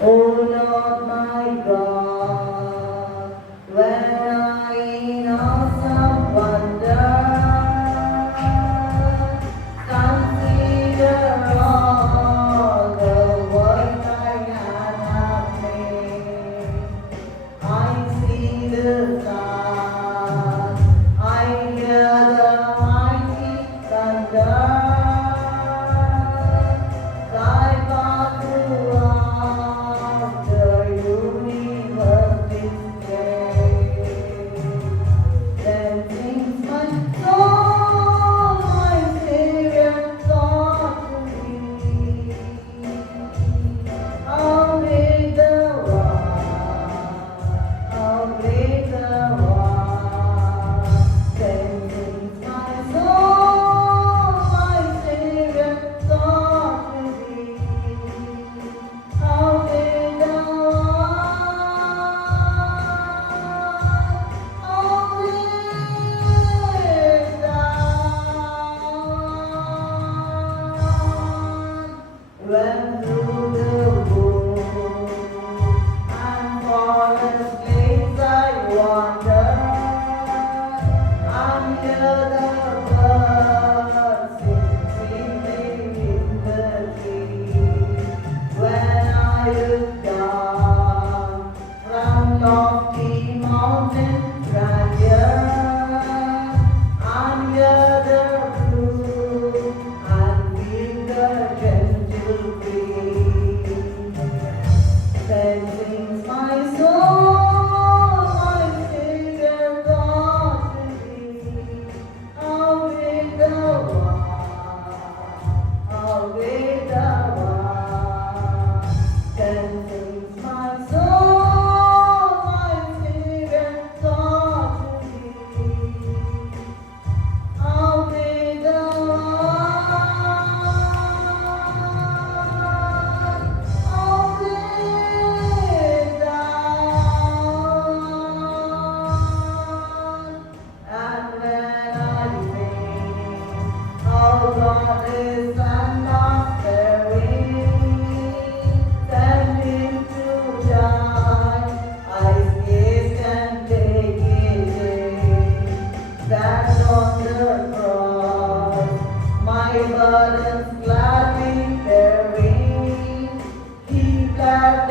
O Lord my God, when I in awesome wonder consider all the work I have made, I see the stars, I hear the mighty thunder. Thy path throughout the universe displays. Then sings my soul, my Savior taught to me. How great thou art, how great thou art. Then sings my soul, my Savior taught to me. How great thou art, how great thou art. When through the wood and forest glades I wander, and hear the birds sing sweetly in the trees. When I look down from lofty mountain grandeur, and hear the blue and feel the gentle breeze, then sings my soul, my Savior God to thee. How great thou art, how great thou art. Then sings my soul, my Savior God to thee. How great thou art, how great thou art. And when I think how God is and not sparing, sent him to die, I scarce can take it in. That on the cross, my burdens gladly bearing, he glad